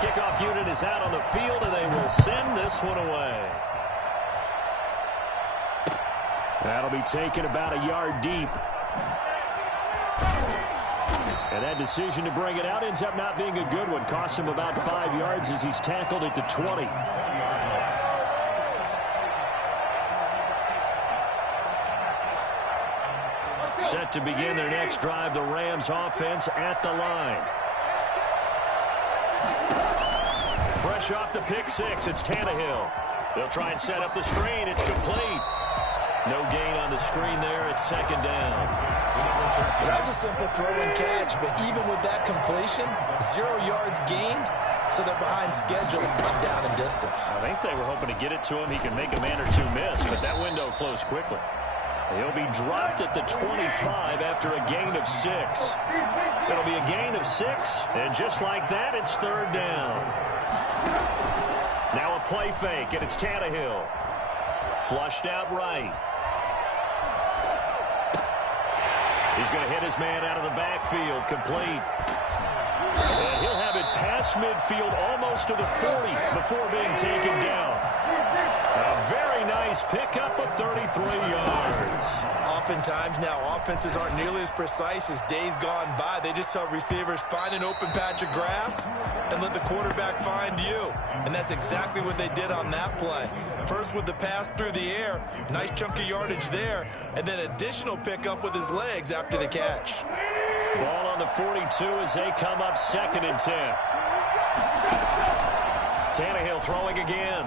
kickoff unit is out on the field, and they will send this one away. That'll be taken about a yard deep. And that decision to bring it out ends up not being a good one. Cost him about 5 yards as he's tackled at the 20. Set to begin their next drive, the Rams offense at the line. Fresh off the pick six, it's Tannehill. They'll try and set up the screen. It's complete. No gain on the screen there. It's second down. That was a simple throw and catch, but even with that completion, 0 yards gained, so they're behind schedule on down and distance. I think they were hoping to get it to him. He can make a man or two miss, but that window closed quickly. He'll be dropped at the 25 after a gain of 6. It'll be a gain of 6, and just like that, it's third down. Now a play fake, and it's Tannehill. Flushed out right. He's going to hit his man out of the backfield, complete. And he'll have it past midfield almost to the 40 before being taken down. A very nice pickup of 33 yards. Oftentimes now, offenses aren't nearly as precise as days gone by. They just help receivers find an open patch of grass and let the quarterback find you. And that's exactly what they did on that play. First with the pass through the air, nice chunk of yardage there, and then additional pickup with his legs after the catch. Ball on the 42 as they come up 2nd and 10. Tannehill throwing again.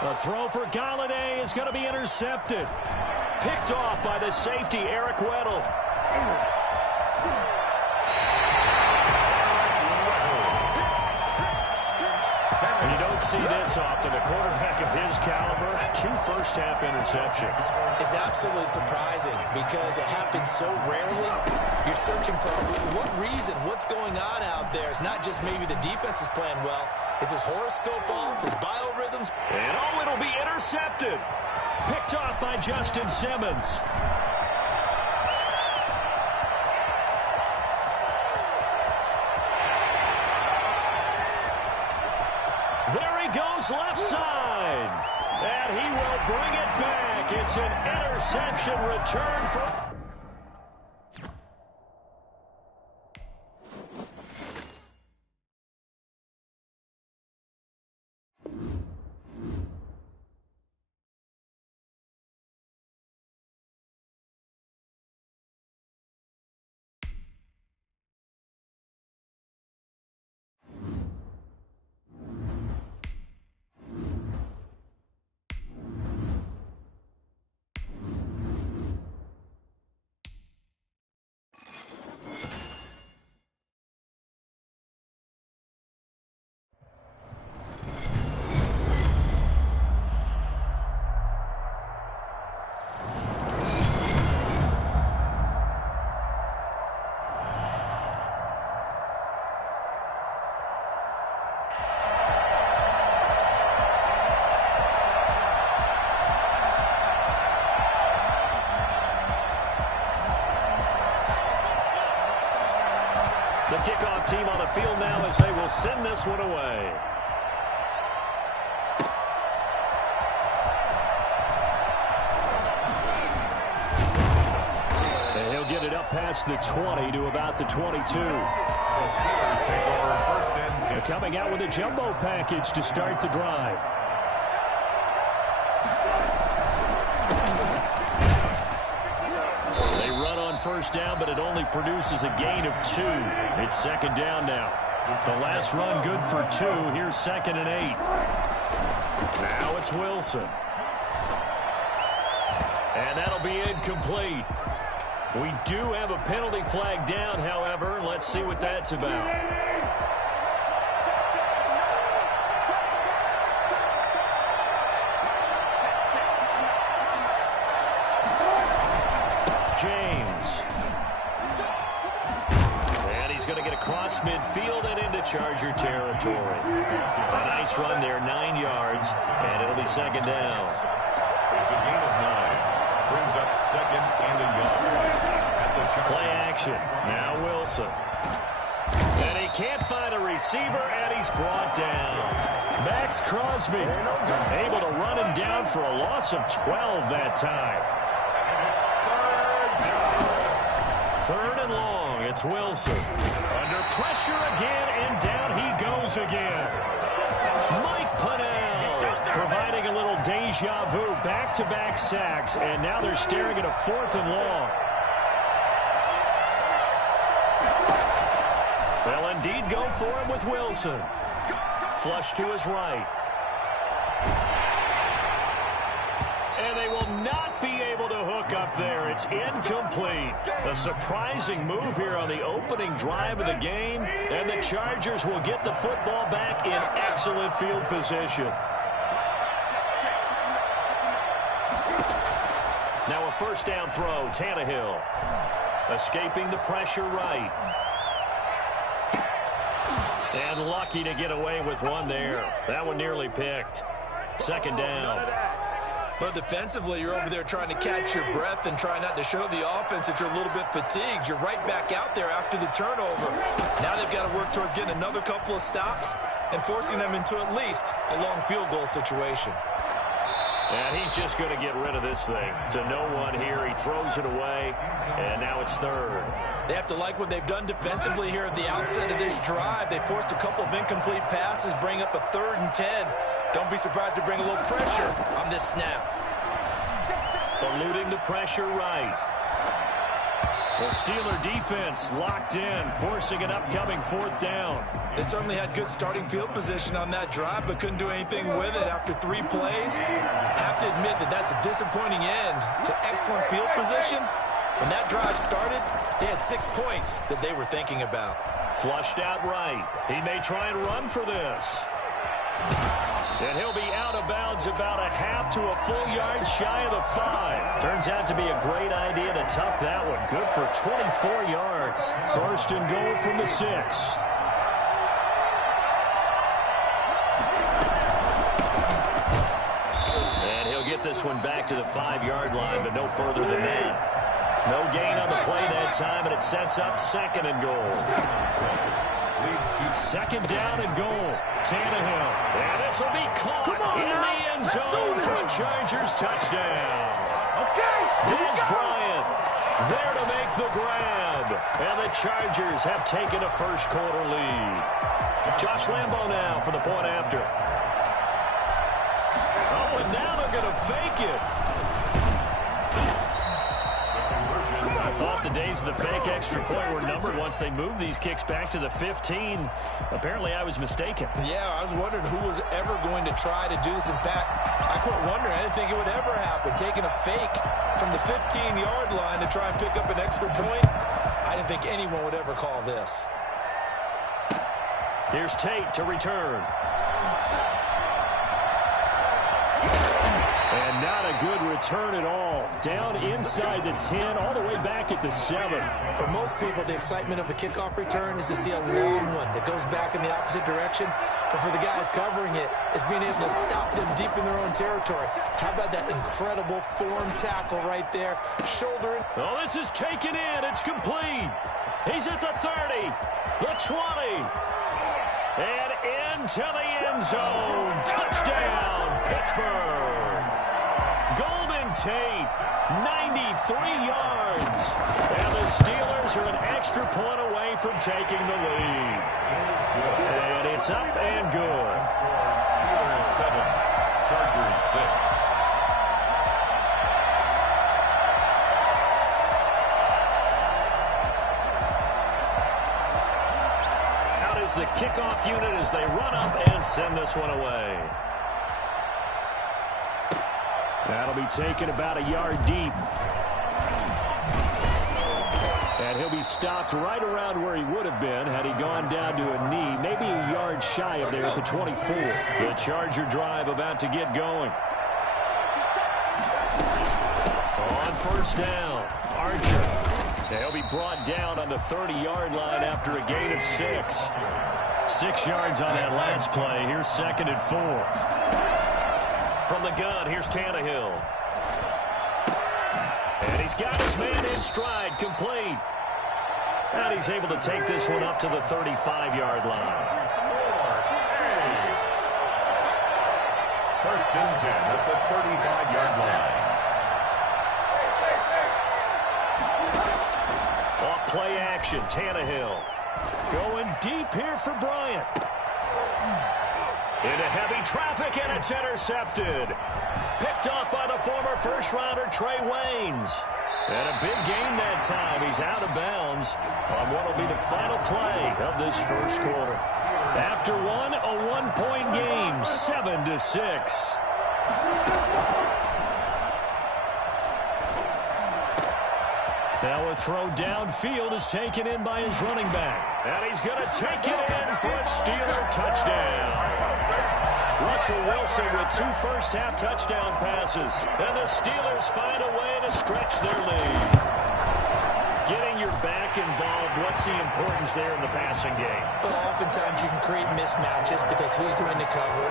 The throw for Galladay is going to be intercepted. Picked off by the safety, Eric Weddle. And you don't see this often. A quarterback of his caliber, 2 first-half interceptions. It's absolutely surprising because it happens so rarely. You're searching for what reason, what's going on out there. It's not just maybe the defense is playing well. Is his horoscope off? His biorhythms? And oh, it'll be intercepted. Picked off by Justin Simmons. There he goes left side. And he will bring it back. It's an interception return for... The kickoff team on the field now as they will send this one away. And he'll get it up past the 20 to about the 22. They're coming out with a jumbo package to start the drive. First down, but it only produces a gain of 2. It's second down now. The last run good for 2. Here's 2nd and 8. Now it's Wilson. And that'll be incomplete. We do have a penalty flag down, however. Let's see what that's about. James. And he's going to get across midfield and into Charger territory. A nice run there, 9 yards, and it'll be second down. It's a gain of 9. Brings up 2nd and a yard. At the play action. Now Wilson. And he can't find a receiver, and he's brought down. Max Crosby able to run him down for a loss of 12 that time. Third and long. It's Wilson. Under pressure again, and down he goes again. Mike Pennell providing a little deja vu. Back-to-back sacks, and now they're staring at a 4th and long. They'll indeed go for him with Wilson. Flush to his right. And they will not be able to hook up there. It's incomplete. A surprising move here on the opening drive of the game, and the Chargers will get the football back in excellent field position. Now a first down throw, Tannehill. Escaping the pressure right. And lucky to get away with one there. That one nearly picked. Second down. But defensively, you're over there trying to catch your breath and try not to show the offense that you're a little bit fatigued. You're right back out there after the turnover. Now they've got to work towards getting another couple of stops and forcing them into at least a long field goal situation. And he's just going to get rid of this thing to no one here. He throws it away, and now it's third. They have to like what they've done defensively here at the outset of this drive. They forced a couple of incomplete passes, bring up a 3rd and 10. Don't be surprised to bring a little pressure on this snap. Eluding the pressure right. The Steeler defense locked in, forcing an upcoming 4th down. They certainly had good starting field position on that drive, but couldn't do anything with it after 3 plays. Have to admit that that's a disappointing end to excellent field position. When that drive started, they had 6 points that they were thinking about. Flushed out right. He may try and run for this. And he'll be out of bounds about a half to a full yard shy of the 5. Turns out to be a great idea to tuck that one. Good for 24 yards. First and goal from the 6. And he'll get this one back to the 5-yard line, but no further than that. No gain on the play that time, and it sets up 2nd and goal. Second down and goal. Tannehill. And this will be caught in the end zone for a Chargers touchdown. Dez Bryant there to make the grab. And the Chargers have taken a first quarter lead. Josh Lambo now for the point after. Oh, and now they're going to fake it. I thought the days of the fake extra point were numbered once they moved these kicks back to the 15. Apparently, I was mistaken. Yeah, I was wondering who was ever going to try to do this. In fact, I quit wondering. I didn't think it would ever happen. Taking a fake from the 15-yard line to try and pick up an extra point, I didn't think anyone would ever call this. Here's Tate to return. And not a good return at all. Down inside the 10, all the way back at the 7. For most people, the excitement of a kickoff return is to see a long one that goes back in the opposite direction. But for the guys covering it, it's being able to stop them deep in their own territory. How about that incredible form tackle right there? Shouldering. Oh, this is taken in. It's complete. He's at the 30, the 20, and into the end zone. Touchdown, Pittsburgh. Golden Tate, 93 yards. And the Steelers are an extra point away from taking the lead. And it's up and good. Steelers 7, Chargers 6. Out is the kickoff unit as they run up and send this one away. That'll be taken about a yard deep. And he'll be stopped right around where he would have been had he gone down to a knee, maybe a yard shy of there at the 24. The Charger drive about to get going. On first down, Archer. He'll be brought down on the 30-yard line after a gain of 6. 6 yards on that last play. Here's 2nd and 4. From the gun, here's Tannehill. And he's got his man in stride, complete. And he's able to take this one up to the 35-yard line. First and 10 at the 35-yard line. Off play action, Tannehill. Going deep here for Bryant. Into heavy traffic, and it's intercepted. Picked off by the former first-rounder Trey Waynes. And a big gain that time. He's out of bounds on what will be the final play of this first quarter. After one, a one-point game, 7-6. Now a throw downfield is taken in by his running back. And he's going to take it in for a Steeler touchdown. Russell Wilson with 2 first-half touchdown passes. And the Steelers find a way to stretch their lead. Getting your back involved, what's the importance there in the passing game? Well, oftentimes you can create mismatches because who's going to cover,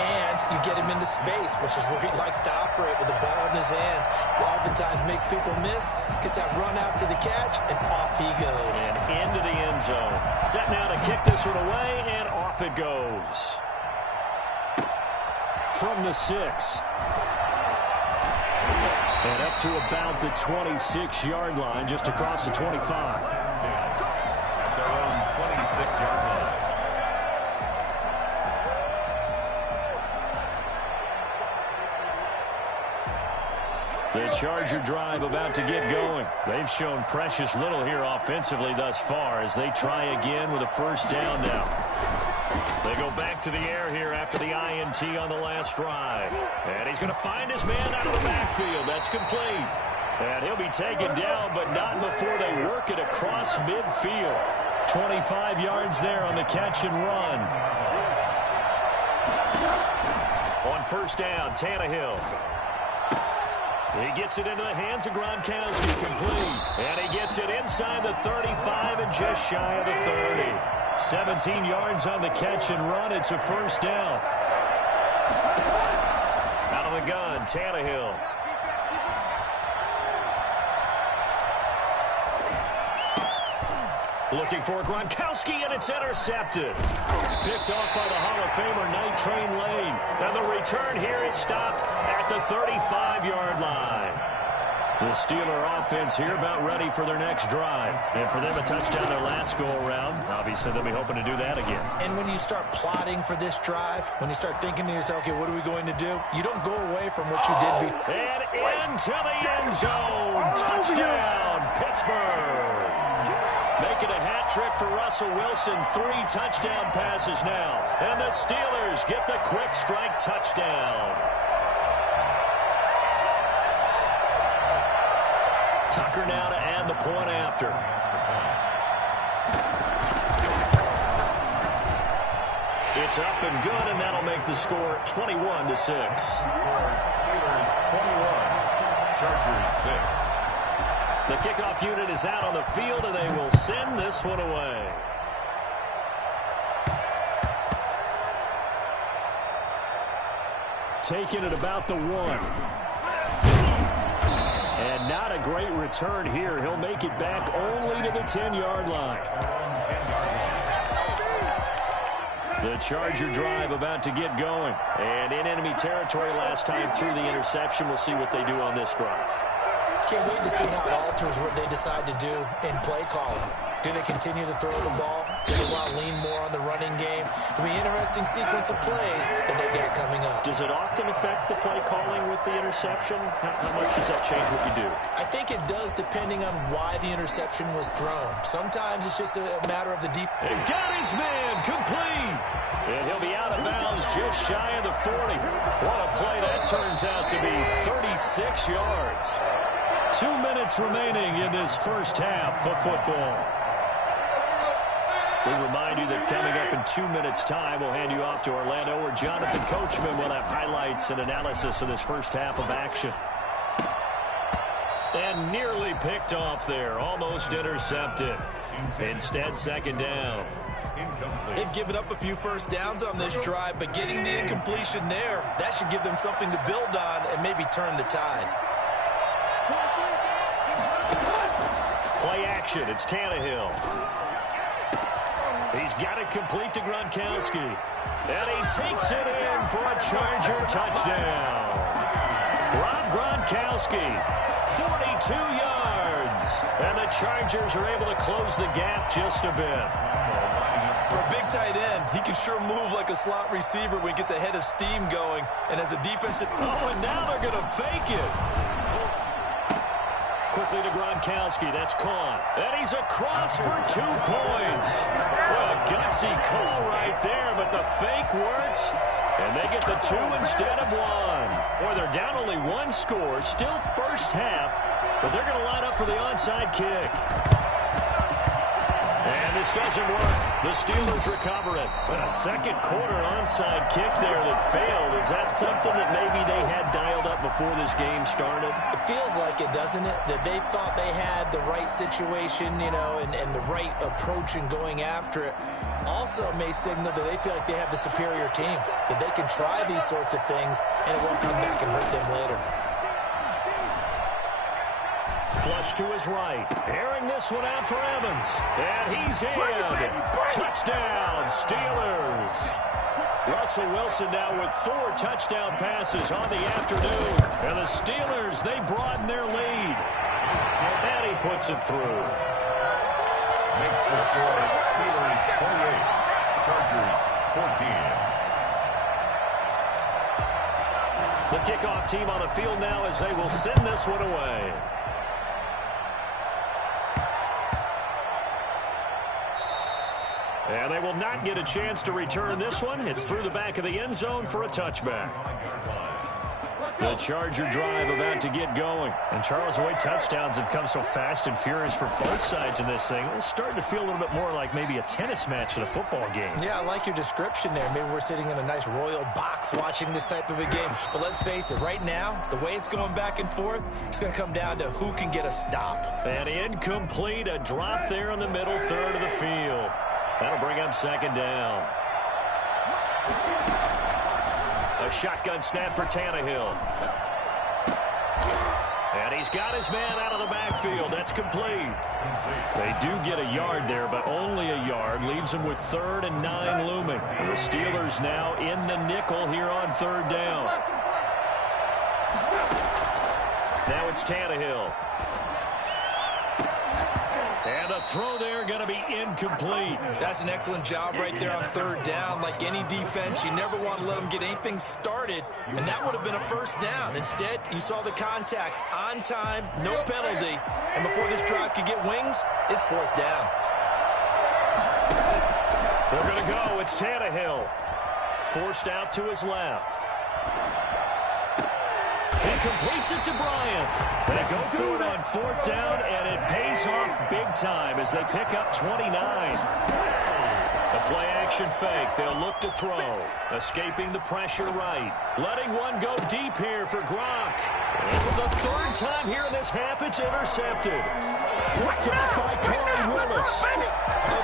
and you get him into space, which is where he likes to operate with the ball in his hands. Oftentimes makes people miss, gets that run after the catch, and off he goes. And into the end zone. Set now to kick this one away, and off it goes. From the 6. And up to about the 26-yard line, just across the 25. At their own 26-yard line. The Charger drive about to get going. They've shown precious little here offensively thus far as they try again with a first down now. They go back to the air here after the INT on the last drive. And he's going to find his man out of the backfield. That's complete. And he'll be taken down, but not before they work it across midfield. 25 yards there on the catch and run. On first down, Tannehill. He gets it into the hands of Gronkowski, complete. And he gets it inside the 35 and just shy of the 30. 17 yards on the catch and run. It's a first down. Out of the gun, Tannehill. Looking for Gronkowski, and it's intercepted. Picked off by the Hall of Famer Night Train Lane. And the return here is stopped at the 35-yard line. The Steeler offense here about ready for their next drive. And for them, a touchdown their last go-around. Obviously, they'll be hoping to do that again. And when you start plotting for this drive, when you start thinking to yourself, okay, what are we going to do? You don't go away from what you did before. And into the end zone. Touchdown, Pittsburgh. Making a hat trick for Russell Wilson. 3 touchdown passes now. And the Steelers get the quick strike touchdown. Tucker now to add the point after. It's up and good, and that'll make the score 21-6. Steelers 21, Chargers 6. The kickoff unit is out on the field, and they will send this one away. Taking it about the 1. And not a great return here. He'll make it back only to the 10-yard line. The Charger drive about to get going. And in enemy territory last time through the interception. We'll see what they do on this drive. Can't wait to see how it alters what they decide to do in play calling. Do they continue to throw the ball? Do they want to lean more on the running game? It'll be an interesting sequence of plays that they've got coming up. Does it often affect the play calling with the interception? How much does that change what you do? I think it does depending on why the interception was thrown. Sometimes it's just a matter of the deep. And got his man complete. And he'll be out of bounds just shy of the 40. What a play that turns out to be. 36 yards. 2 minutes remaining in this first half of football. We remind you that coming up in 2 minutes' time, we'll hand you off to Orlando, where Jonathan Coachman will have highlights and analysis of this first half of action. And nearly picked off there, almost intercepted. Instead, second down. They've given up a few first downs on this drive, but getting the incompletion there, that should give them something to build on and maybe turn the tide. Play action. It's Tannehill. He's got it complete to Gronkowski. And he takes it in for a Charger touchdown. Rob Gronkowski, 42 yards. And the Chargers are able to close the gap just a bit. For a big tight end, he can sure move like a slot receiver when he gets a head of steam going. And as a defensive... Oh, and now they're going to fake it. Quickly to Gronkowski. That's caught. And he's across for 2 points. What a gutsy call right there, but the fake works. And they get the 2 instead of 1. Boy, they're down only 1 score. Still first half, but they're going to line up for the onside kick. And this doesn't work. The Steelers recover it. But a second quarter onside kick there that failed. Is that something that maybe they had dialed up before this game started? It feels like it, doesn't it? That they thought they had the right situation, you know, and the right approach in going after it. Also may signal that they feel like they have the superior team, that they can try these sorts of things, and it won't come back and hurt them later. Flush to his right. Airing this one out for Evans. And he's in. Touchdown, Steelers. Russell Wilson now with 4 touchdown passes on the afternoon. And the Steelers, they broaden their lead. And he puts it through. Makes the score Steelers 28, Chargers 14. The kickoff team on the field now as they will send this one away. And they will not get a chance to return this one. It's through the back of the end zone for a touchback. The Charger drive about to get going. And Charles, the way touchdowns have come so fast and furious for both sides in this thing, it's starting to feel a little bit more like maybe a tennis match than a football game. Yeah, I like your description there. Maybe we're sitting in a nice royal box watching this type of a game. But let's face it, right now, the way it's going back and forth, it's going to come down to who can get a stop. And incomplete, a drop there in the middle third of the field. That'll bring up second down. A shotgun snap for Tannehill. And he's got his man out of the backfield. That's complete. They do get a yard there, but only a yard. Leaves them with 3rd and 9 looming. The Steelers now in the nickel here on 3rd down. Now it's Tannehill. And the throw there going to be incomplete. That's an excellent job right there on 3rd down. Like any defense, you never want to let them get anything started, and that would have been a first down. Instead, you saw the contact on time, no penalty, and before this drive could get wings, it's 4th down. They're going to go. It's Tannehill. Forced out to his left. He completes it to Bryant. They go for it on 4th down, and it pays off big time as they pick up 29. The play-action fake. They'll look to throw. Escaping the pressure right. Letting one go deep here for Gronk. And for the 3rd time here in this half, it's intercepted. Picked up by Corey Willis.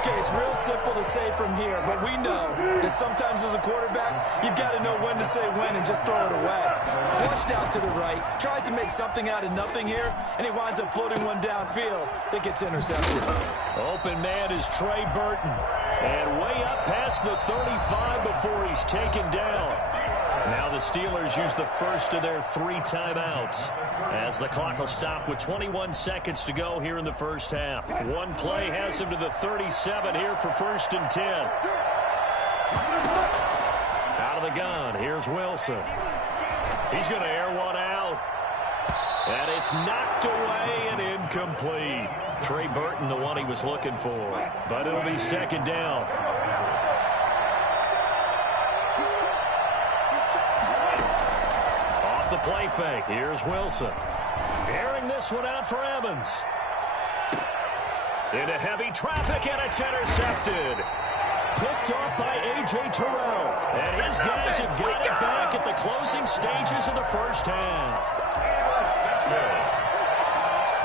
Okay, it's real simple to say from here, but we know that sometimes as a quarterback, you've got to know when to say when and just throw it away. Flushed out to the right, tries to make something out of nothing here, and he winds up floating one downfield that gets intercepted. Open man is Trey Burton. And way up past the 35 before he's taken down. Now the Steelers use the first of their 3 timeouts as the clock will stop with 21 seconds to go here in the first half. One play has him to the 37 here for 1st and 10. Out of the gun, here's Wilson. He's going to air one out. And it's knocked away and incomplete. Trey Burton, the one he was looking for. But it'll be 2nd down. Off the play fake. Here's Wilson. Airing this one out for Evans. Into heavy traffic, and it's intercepted. Picked off by A.J. Terrell. And his guys have got it back at the closing stages of the first half.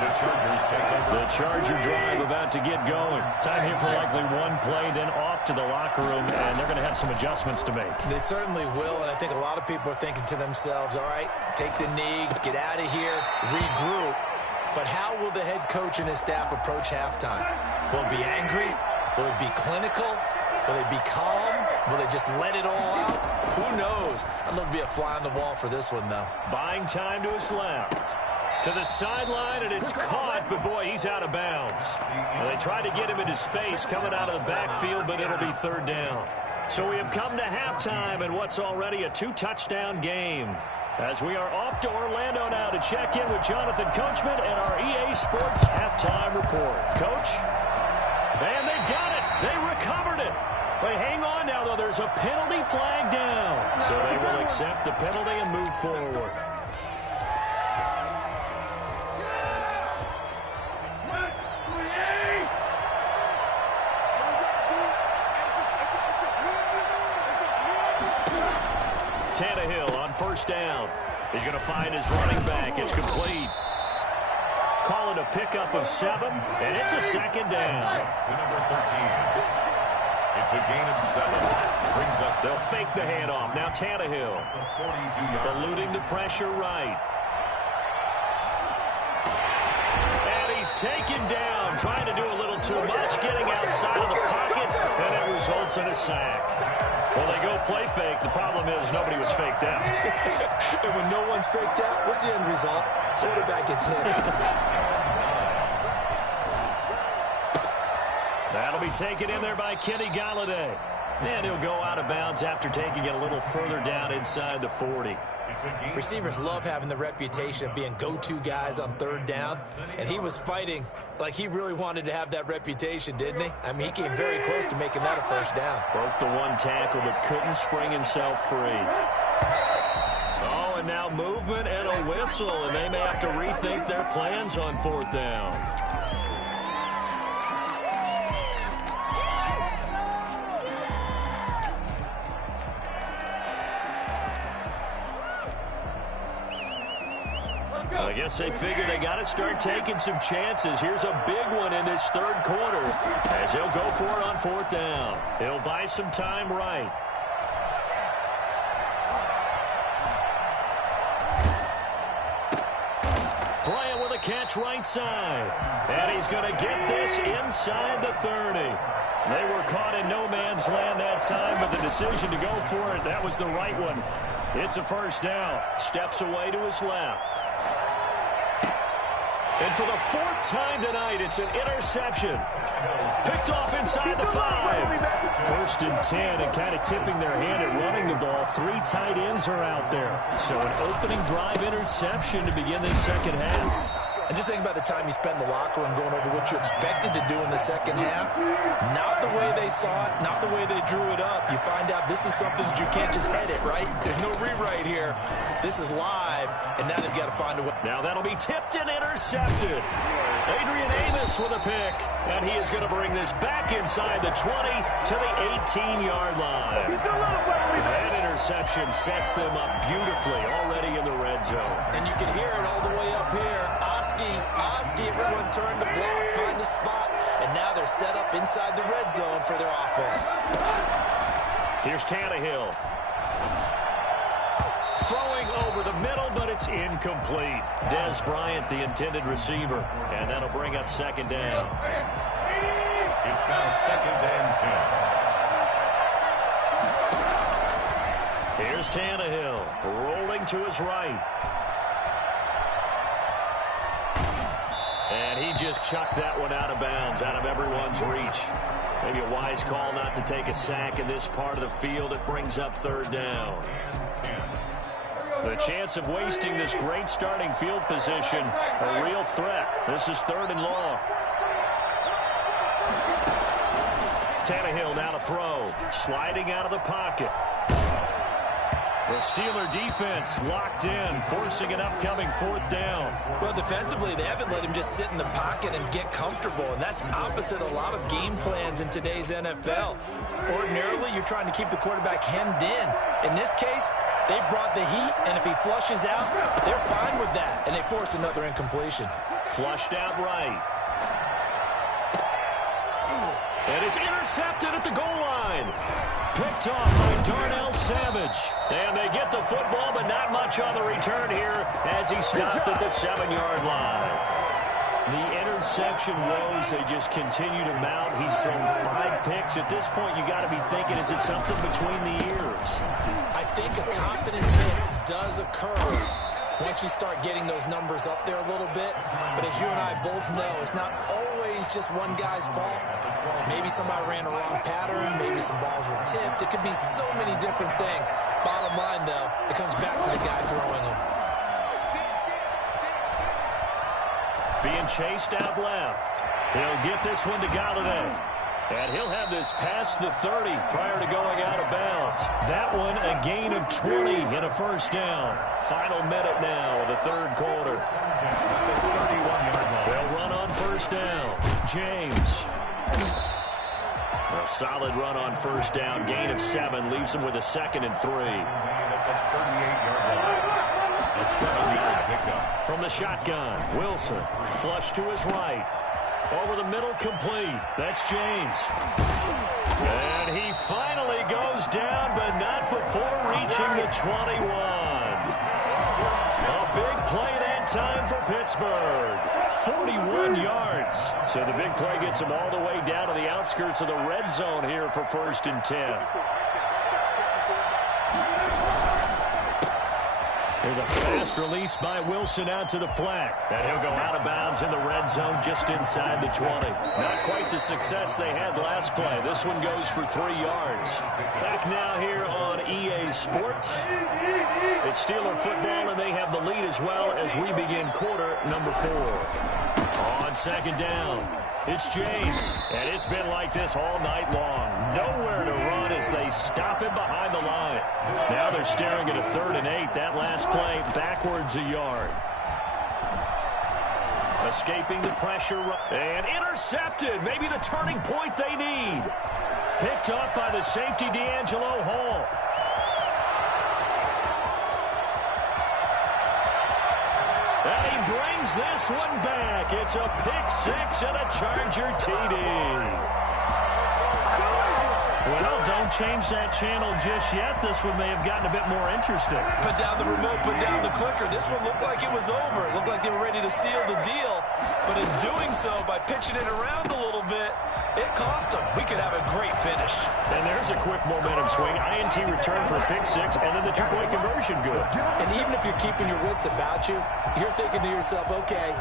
The Chargers take over. The Charger drive about to get going. Time here for likely one play, then off to the locker room, and they're going to have some adjustments to make. They certainly will, and I think a lot of people are thinking to themselves, all right, take the knee, get out of here, regroup. But how will the head coach and his staff approach halftime? Will it be angry? Will it be clinical? Will they be calm? Will they just let it all out? Who knows? I'd love to be a fly on the wall for this one, though. Buying time to his left. To the sideline, and it's caught, but boy, he's out of bounds. Well, they tried to get him into space coming out of the backfield, but it'll be third down. So we have come to halftime in what's already a 2-touchdown game. As we are off to Orlando now to check in with Jonathan Coachman and our EA Sports halftime report. Coach? And they've got it. They recovered it. They hang on now, though. There's a penalty flag down. So they will accept the penalty and move forward. Tannehill on first down. He's going to find his running back. It's complete. Call it a pickup of 7, and it's a second down. To number 13. It's a gain of 7. Brings up. They'll fake the handoff. Now Tannehill. Eluding the pressure right. And he's taken down. Trying to do a little too much. Getting outside of the pocket. And it results in a sack. Well, they go play fake. The problem is nobody was faked out. And when no one's faked out, what's the end result? Quarterback gets hit. That'll be taken in there by Kenny Galladay. And he'll go out of bounds after taking it a little further down inside the 40. Receivers love having the reputation of being go-to guys on third down, and he was fighting like he really wanted to have that reputation, didn't he? I mean, he came very close to making that a first down. Broke the one tackle but couldn't spring himself free. Oh, and now movement and a whistle, and they may have to rethink their plans on fourth down. I guess they figure they got to start taking some chances. Here's a big one in this third quarter as he'll go for it on fourth down. He'll buy some time right. Bryant with a catch right side. And he's going to get this inside the 30. They were caught in no man's land that time, but the decision to go for it, that was the right one. It's a first down. Steps away to his left. And for the 4th time tonight, it's an interception. Picked off inside the 5. First and 10, and kind of tipping their hand at running the ball. 3 tight ends are out there. So an opening drive interception to begin this second half. And just think about the time you spent in the locker room going over what you expected to do in the second half. Not the way they saw it, not the way they drew it up. You find out this is something that you can't just edit, right? There's no rewrite here. This is live, and now they've got to find a way. Now that'll be tipped and intercepted. Adrian Amos with a pick, and he is going to bring this back inside the 20 to the 18-yard line. That interception sets them up beautifully already in the red zone. And you can hear it all the way up here. Oski, everyone turned to block, find a spot, and now they're set up inside the red zone for their offense. Here's Tannehill. Throwing over the middle, but it's incomplete. Dez Bryant, the intended receiver, and that'll bring up second down. It's now 2nd and 10. Here's Tannehill, rolling to his right. And he just chucked that one out of bounds, out of everyone's reach. Maybe a wise call not to take a sack in this part of the field. It brings up third down. The chance of wasting this great starting field position, a real threat. This is 3rd and long. Tannehill now to throw, sliding out of the pocket. The Steeler defense locked in, forcing an upcoming 4th down. Well, defensively, they haven't let him just sit in the pocket and get comfortable, and that's opposite a lot of game plans in today's NFL. Ordinarily, you're trying to keep the quarterback hemmed in. In this case, they brought the heat, and if he flushes out, they're fine with that, and they force another incompletion. Flushed out right. And it's intercepted at the goal line. Picked off by Darnell Savage. And they get the football, but not much on the return here as he stopped at the 7-yard line. The interception woes, they just continue to mount. He's thrown 5 picks. At this point, you got to be thinking, is it something between the ears? I think a confidence hit does occur once you start getting those numbers up there a little bit. But as you and I both know, it's not always just one guy's fault. Maybe somebody ran a wrong pattern. Maybe some balls were tipped. It could be so many different things. Bottom line, though, it comes back to the guy throwing them. Being chased out left. He'll get this one to Galladay. And he'll have this past the 30 prior to going out of bounds. That one a gain of 20 and a first down. Final minute now of the third quarter. They'll run on first down. James. A solid run on first down. Gain of 7 leaves them with a 2nd and 3. A 7-yard pickup. From the shotgun, Wilson. Flush to his right. Over the middle, complete. That's James. And he finally goes down, but not before reaching the 21. A big play that time for Pittsburgh. 41 yards. So the big play gets him all the way down to the outskirts of the red zone here for 1st and 10. There's a fast release by Wilson out to the flat. And he'll go out of bounds in the red zone just inside the 20. Not quite the success they had last play. This one goes for 3 yards. Back now here on EA Sports. It's Steeler football, and they have the lead as well as we begin quarter number 4. On 2nd down, it's James. And it's been like this all night long. Nowhere to run as they stop him behind the line. Now they're staring at a 3rd and 8. That last play backwards a yard. Escaping the pressure and intercepted. Maybe the turning point they need. Picked up by the safety D'Angelo Hall. And he brings this one back. It's a pick 6 and a Charger TD. Well, don't change that channel just yet. This one may have gotten a bit more interesting. Put down the remote, put down the clicker. This one looked like it was over. It looked like they were ready to seal the deal. But in doing so, by pitching it around a little bit, it cost them. We could have a great finish. And there's a quick momentum swing. INT return for a pick 6, and then the 2-point conversion good. And even if you're keeping your wits about you, you're thinking to yourself, okay,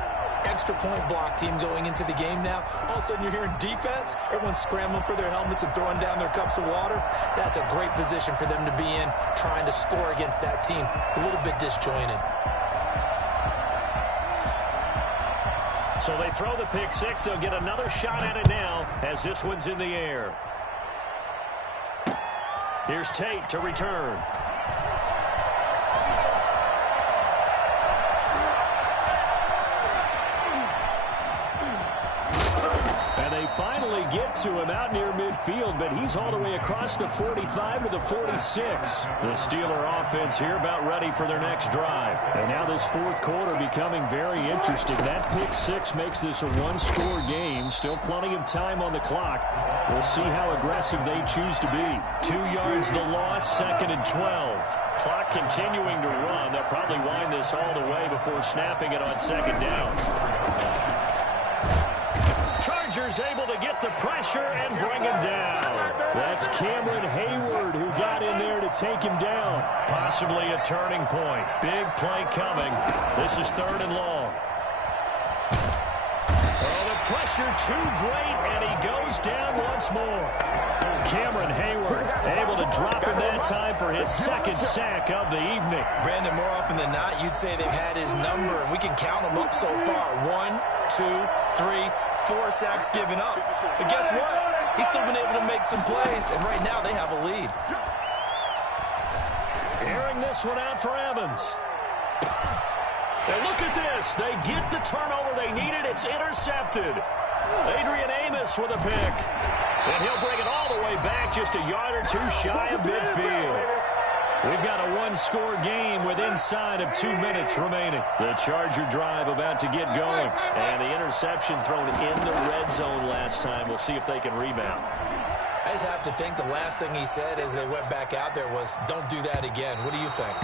extra point block team going into the game now. All of a sudden you're hearing defense. Everyone's scrambling for their helmets and throwing down their cups of water. That's a great position for them to be in, trying to score against that team. A little bit disjointed. So they throw the pick 6. They'll get another shot at it now as this one's in the air. Here's Tate to return. Finally get to him out near midfield, but he's all the way across the 45 to the 46. The Steeler offense here about ready for their next drive. And now this 4th quarter becoming very interesting. That pick 6 makes this a 1-score game. Still plenty of time on the clock. We'll see how aggressive they choose to be. 2 yards the loss, 2nd and 12. Clock continuing to run. They'll probably wind this all the way before snapping it on 2nd down. Chargers able to get the pressure and bring him down. That's Cameron Hayward who got in there to take him down. Possibly a turning point. Big play coming. This is 3rd and long. Oh, the pressure too great, and he goes down once more. Cameron Hayward able to drop him that time for his 2nd sack of the evening. Brandon, more often than not, you'd say they've had his number, and we can count them up so far. 1, 2, 3, 4 sacks given up. But guess what? He's still been able to make some plays, and right now they have a lead. Airing this one out for Evans. And look at this. They get the turnover they needed. It's intercepted. Adrian Amos with a pick. And he'll bring it all the way back just a yard or 2 shy of midfield. We've got a 1-score game with inside of 2 minutes remaining. The Charger drive about to get going. And the interception thrown in the red zone last time. We'll see if they can rebound. I just have to think the last thing he said as they went back out there was, don't do that again. What do you think?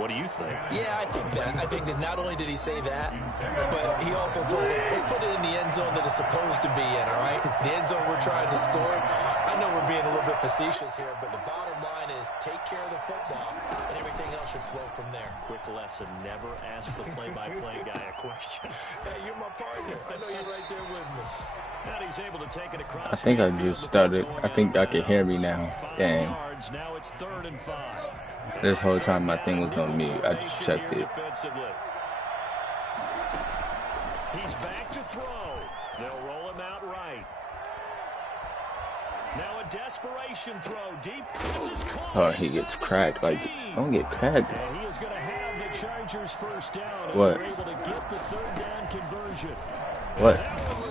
What do you think? Yeah, I think that. I think that not only did he say that, but he also told them, let's put it in the end zone that it's supposed to be in, all right? The end zone we're trying to score. I know we're being a little bit facetious here, but the bottom line is take care of the football, and everything else should flow from there. Quick lesson, never ask the play-by-play guy a question. Hey, you're my partner. I know you're right there with me. And he's able to take it across. I think I just started. I think I can hear me now. Dang. Now it's 3rd and 5. This whole time my thing was on mute. I just checked it. He's back to throw. They'll roll him out right. Now a desperation throw deep. Oh, he gets cracked. Like, don't get cracked. And he is going to have the Chargers first down. What? They're able to get the 3rd down conversion. What?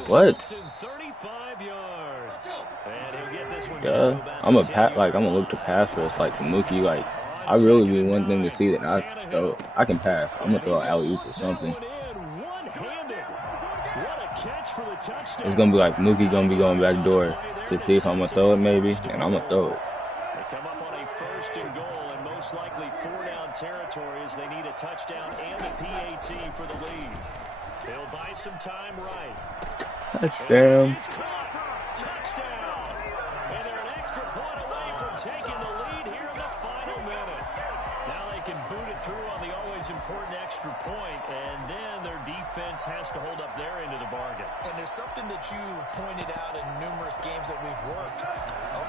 What? 35 yards. And he'll get this one. I'm gonna look to pass rush like to Mookie. Like, I really be wanting them to see that I can pass. I'm gonna throw an alley-oop or something. It's gonna be like Mookie gonna be going back door to see if I'm gonna throw it maybe, and I'm gonna throw it. They come up on a 1st and goal, and most likely 4-down territory as they need a touchdown and a PAT for the lead. They'll buy some time right. Touchdown. Touchdown. And they're an extra point away from taking the lead here in the final minute. Now they can boot it through on the always important extra point, and then their defense has to hold up their end of the bargain. And there's something that you've pointed out in numerous games that we've worked.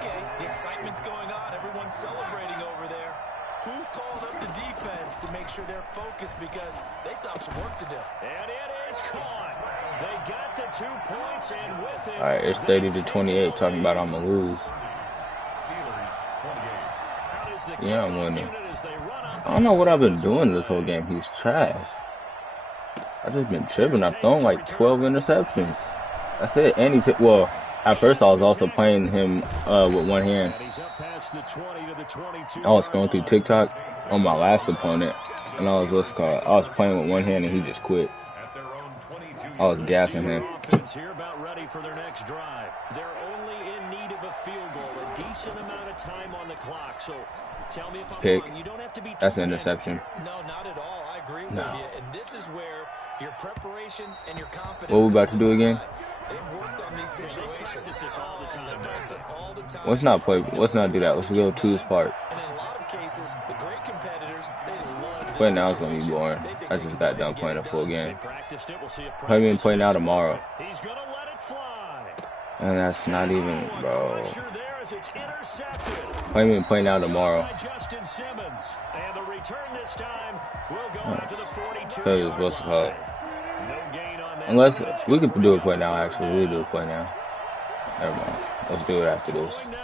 Okay, the excitement's going on. Everyone's celebrating over there. Who's calling up the defense to make sure they're focused because they still have some work to do? And it is caught. They got the 2 points, and with it. All right, it's 30-28. Talking about I'm gonna lose. Yeah, I'm winning. I don't know what I've been doing this whole game. He's trash. I've just been tripping. I've thrown like 12 interceptions. That's it. And well, at first I was also playing him with one hand. I was going through TikTok on my last opponent, and I was playing with one hand, and he just quit. I was gassing him. Here about ready for their next drive. They're only in need of a field goal, a decent amount of time on the clock. So tell me if I'm wrong. You don't have to be. That's an interception. No, not at all. I agree with you. And this is where your preparation and your confidence. What we about to do again? They've worked on these situations all the time. Let's not do that. Let's go to his part. And in a lot of cases, the great competitors, they love this. But now it's gonna be boring. I just got done playing a full game. Probably been playing now tomorrow. And that's not even, bro. Probably been playing now tomorrow. Because what's it called? Unless we could do a play now. Actually, we'll do a play now. Never mind. Let's do it after this. And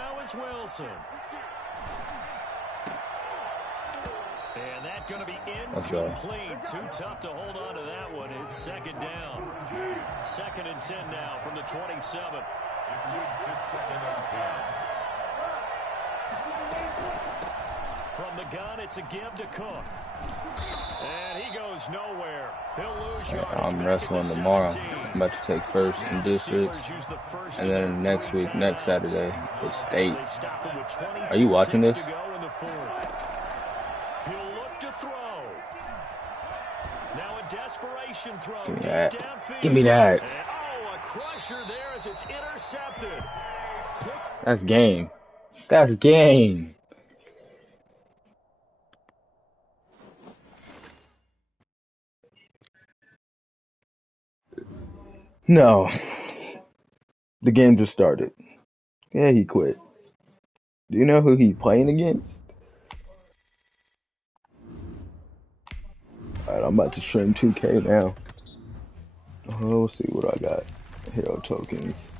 that's going to be Let's go. incomplete. Too tough to hold on to that one. It's 2nd down. 2nd and 10 now from the 27. From the gun, it's a give to Cook. And he goes nowhere. He'll lose yardage. I'm wrestling tomorrow. I'm about to take first in districts. And then next week, next Saturday, the state. Are you watching this? Give me that. Give me that. That's game. That's game. No. The game just started. Yeah, he quit. Do you know who he's playing against? Alright, I'm about to stream 2K now. Let's see what I got. Hero tokens.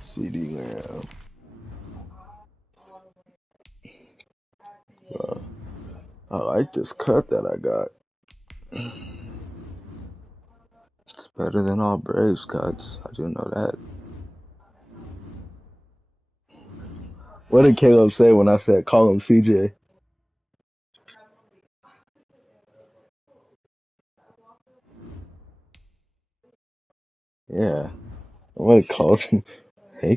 CD RAM. I like this cut that I got. It's better than all Braves cuts. I do know that. What did Caleb say when I said call him CJ? Yeah. What he called him. Hey,